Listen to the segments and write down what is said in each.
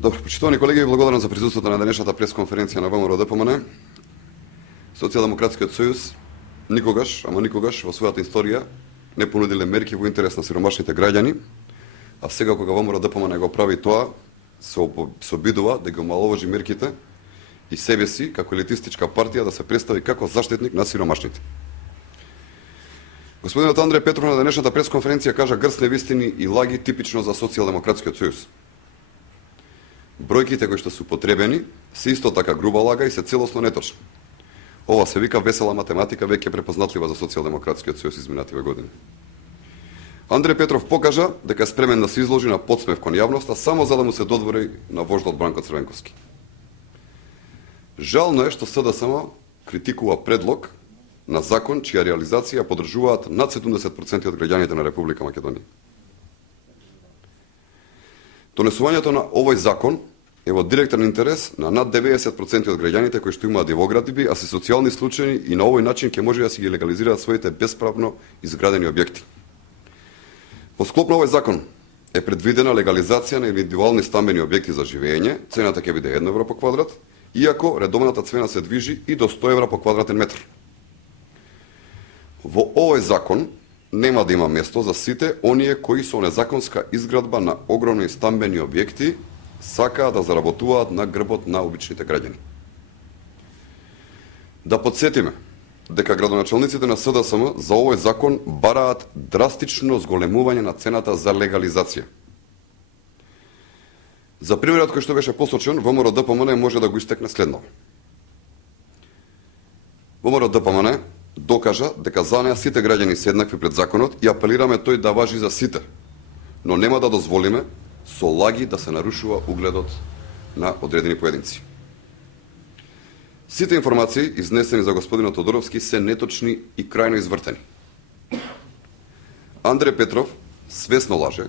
Добро, почитувани колеги, ви благодарам за присуството на денешната пресконференција на ВМРО ДПМН. Социјалдемократскиот сојуз никогаш, ама никогаш во својата историја не понудиле мерки во интерес на сиромашните граѓани, а сега кога ВМРО ДПМН го прави тоа, се обидува да ги омаловажи мерките и себе си, како елитистичка партија, да се представи како заштитник на сиромашните. Господинот Андреј Петров на денешната пресконференција кажа грст невистини и лаги типично за Социјалдемократскиот сојуз. Бројките кои што се употребени се исто така груба лага и се целосно неточни. Ова се вика весела математика, веќе препознатлива за Социјалдемократскиот сојуз изминативе години. Андреј Петров покажа дека е спремен да се изложи на подсмев кон јавноста само за да му се додвори на вождот Бранко Црвенковски. Жално е што СДСМ критикува предлог на закон чија реализација поддржуваат над 70% од граѓаните на Република Македонија. Донесувањето на овој закон е во директен интерес на над 90% од граѓаните кои што имаат дивоградби, а се социјални случаи и на овој начин ќе може да си ги легализираат своите бесправно изградени објекти. По склоп на овој закон е предвидена легализација на индивидуални стамбени објекти за живење, цената ќе биде 1 евро по квадрат, иако редовната цена се движи и до 100 евра по квадратен метар. Во овој закон нема да има место за сите оние кои со незаконска изградба на огромни стамбени објекти сакаат да заработуваат на грбот на обичните граѓани. Да подсетиме дека градоначалниците на СДСМ за овој закон бараат драстично зголемување на цената за легализација. За примерот кој што беше посочен, ВМРО ДПМН може да го истекне следно. ВМРО ДПМН докажа дека за неа сите граѓани се еднакви пред законот и апелираме тој да важи за сите, но нема да дозволиме со лаги да се нарушува угледот на одредени поединци. Сите информации изнесени за господинот Тодоровски се неточни и крајно извртени. Андреј Петров свесно лаже,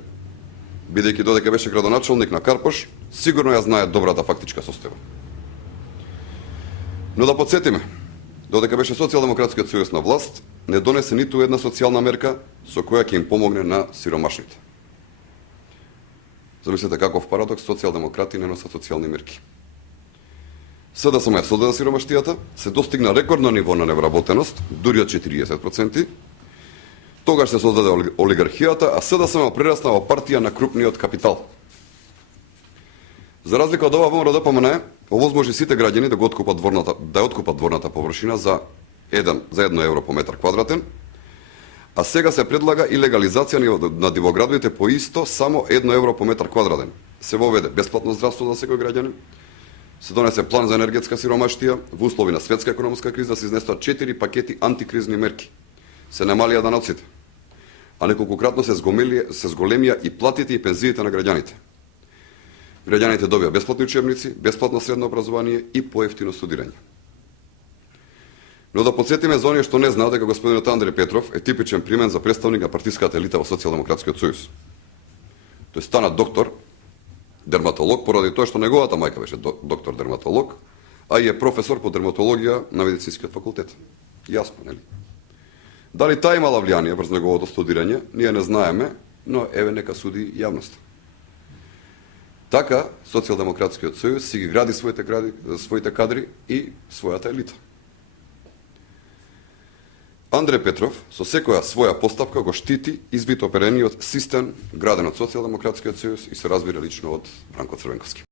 бидејќи додека беше градоначалник на Карпош, сигурно ја знае добрата фактичка состојба. Но да подсетиме, додека беше Социјалдемократскиот сојуз на власт, не донесе ниту една социјална мерка со која ќе им помогне на сиромашните. Замислете каков парадокс, социјалдемократи не носат социјални мерки. СДСМ ја создаде сиромаштијата, се достигна рекордно ниво на невработеност, дури од 40%, тогаш се создаде олигархијата, а СДСМ прерасна во партија на крупниот капитал. За разлика од ова, ВМРО ДПМН овозможи сите граѓани да го откупат дворната површина за 1 евро по метар квадратен, а сега се предлага и легализација на дивоградбите по исто само 1 евро по метар квадратен. Се воведе бесплатно здравство за секој граѓанин, се донесе план за енергетска сиромаштија, во услови на светска економска криза се изнесоа 4 пакети антикризни мерки. Се намалија даноците, а неколкократно се зголемија и платите и пензиите на граѓаните. Граѓаните добија бесплатни учебници, бесплатно средно образование и поевтино студирање. Но да подсетиме за оние што не знаат дека господинот Андреј Петров е типичен пример за представник на партиската елита во Социјалдемократскиот сојуз. Тој стана доктор, дерматолог, поради тоа што неговата мајка беше доктор дерматолог, а и е професор по дерматологија на медицинскиот факултет. Јасно, нели? Дали таа имала влијание врз неговото студирање, ние не знаеме, но еве нека суди јавноста. Така, Социјалдемократскиот сојуз си ги гради своите кадри и својата елита. Андреј Петров со секоја своја постапка го штити извито оперениот систем граден од Социјалдемократскиот сојуз и се разбира лично од Бранко Црвенковски.